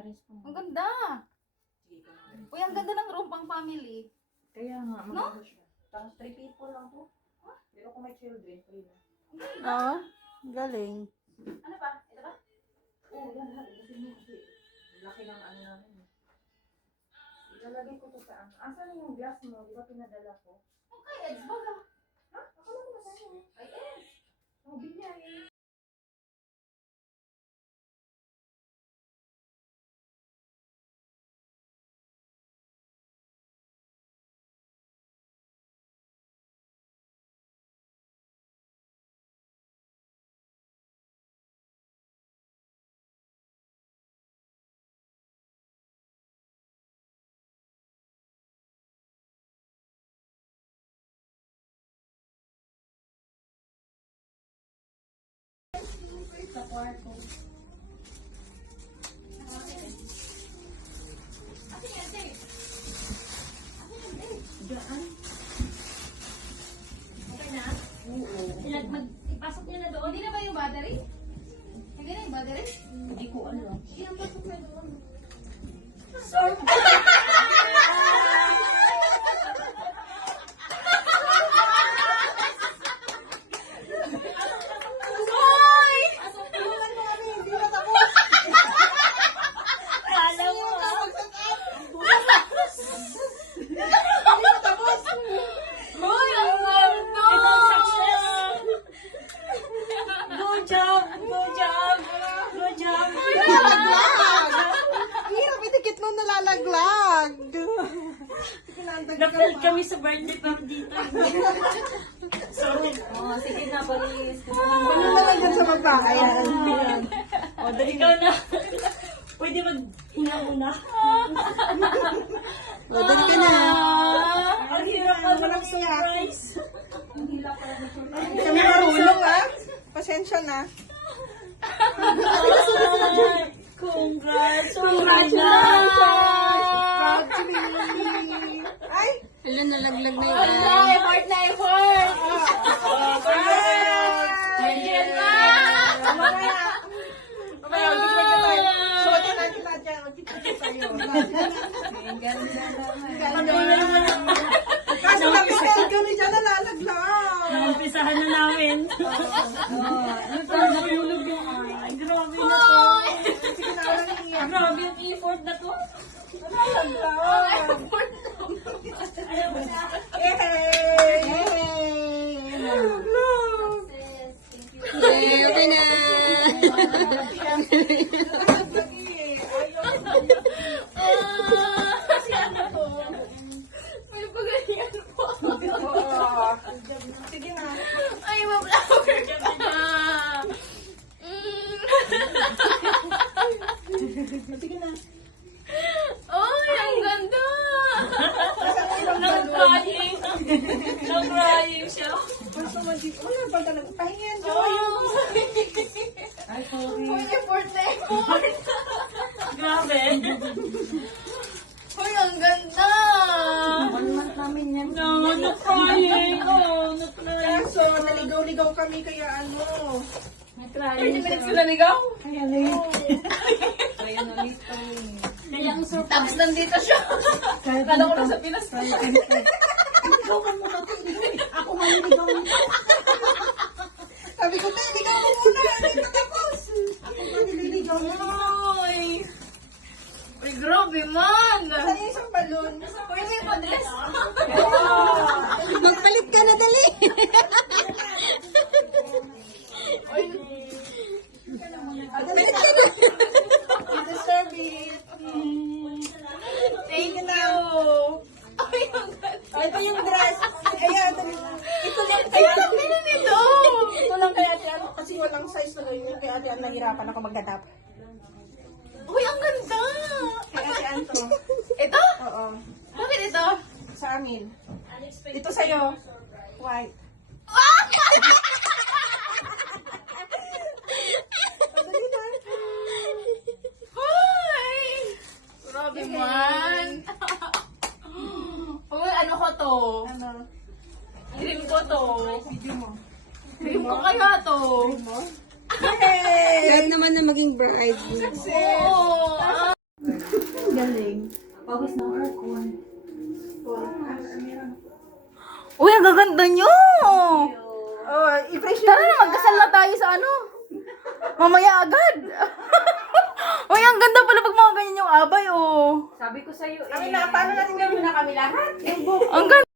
i-arrange mo. Ang ganda. Sige ka na. Uy, ang ganda ng room pang family. Kaya nga, maganda siya. Tapos 3 people lang to. Pero kung may children, free na. Oo. Galing. Ano ba? Ito ba? Oo, yan lahat. Kasi mo kasi laki ng ano namin. Ilalagay ko to sa ano. Asan yung glass mo? Di ba pinadala ko? Okay, Eds, baga. Ha? Akala ko na sa'yo. Ay, Eds. Oh, binyay. Sa kwarto. Atin yan, Dave. Atin yan, Dave. Diyan? Okay na? Oo. Ipasok niya na doon. Hindi na ba yung battery? Hindi na yung battery? Hindi ko alam. Ipasok na doon. Hoy, ang ganda! Ito, success! Good job! Good job! Good job! Hirap, itikit mo nalalaglag. Napilit kami sa birthday party dito. Sorry. Oh, sige na, balis. Ano naman dyan sa baba? Ayan. O, dali ka na. Pwede mag-hinga muna. O, dali ka na. Ang hirap na Walang suya. surprise. Hindi kami marunong, ha? Pasensya na. Congrats! Congratulations! Proud to be. Ay! Hello, nalaglag na yun. Ay, effort na effort! Thank you na! Mamaya! Mamaya, mag-picture ka tayo. Suotin natin lahat yan. Mag-picture tayo. Ang ganda naman. Kaso napisil ka rin dyan, nalalaglag. Naumpisahan na namin. Nahulog yung ay. Grabe na to. Sige na, walang iiyak. Grabe yung effort na to. Nalalaglag. Yay! Nalalaglag. Yay, okay na. Nalalaglag eh. Kasi ano po? May pagalingan po. Oo. Sige na. Ay, ma-flower ka. Sige na. Ay, ang ganda. Nag-crying. Nag-crying siya. Basta wala pa talaga. Pahingan siya. Ay, sorry. Uy, effort na effort. Grabe. Uy, ang ganda. One month namin yan. No, nag-crying. Oh, nag-crying. Kaso, naligaw-ligaw kami kaya ano. 30 minutes ko naligaw. Kaya late. Kaya ang surprise. Tapos nandito siya. Kala ko nasa Pinas. Ligaw ka muna. Ako maniligaw nito. Sabi ko, tayo, ligaw mo muna. Hindi pa tapos. Ako maniligaw nito. Uy. Uy, grabe man. Saan yung isang balon? Uy, may padres. Magpalit ka na, dali. Uy, Magpalit ka na. You deserve it. thank you. Uy, ang ganda. Oh, ito yung dress. Kaya, ito lang Ay, kaya. ang ganda nito. Ito lang kaya ate ano, kasi walang size na ganyan. Kaya ate ano, nahirapan ako maghanap. Uy, ang ganda. Kaya ate Anto. Ito? Oo. Bakit ito? Sa amin. Ito sa'yo. White. Madali na. Hi! Grabe man. Uy, ano ko to? Ano? Dream ko to. Video mo. Dream ko kaya to. Yay! Lahat naman na maging bride. Success! Oo. galing. Pawis ng aircon. Uy, ang gaganda nyo! Oh, i-fresh Tara na, magkasal na tayo sa ano. Mamaya agad. Uy, ang ganda pala pag mga ganyan yung abay, oh. Sabi ko sa'yo Kami na, paano natin gawin na kami lahat? Yung book. Ang ganda.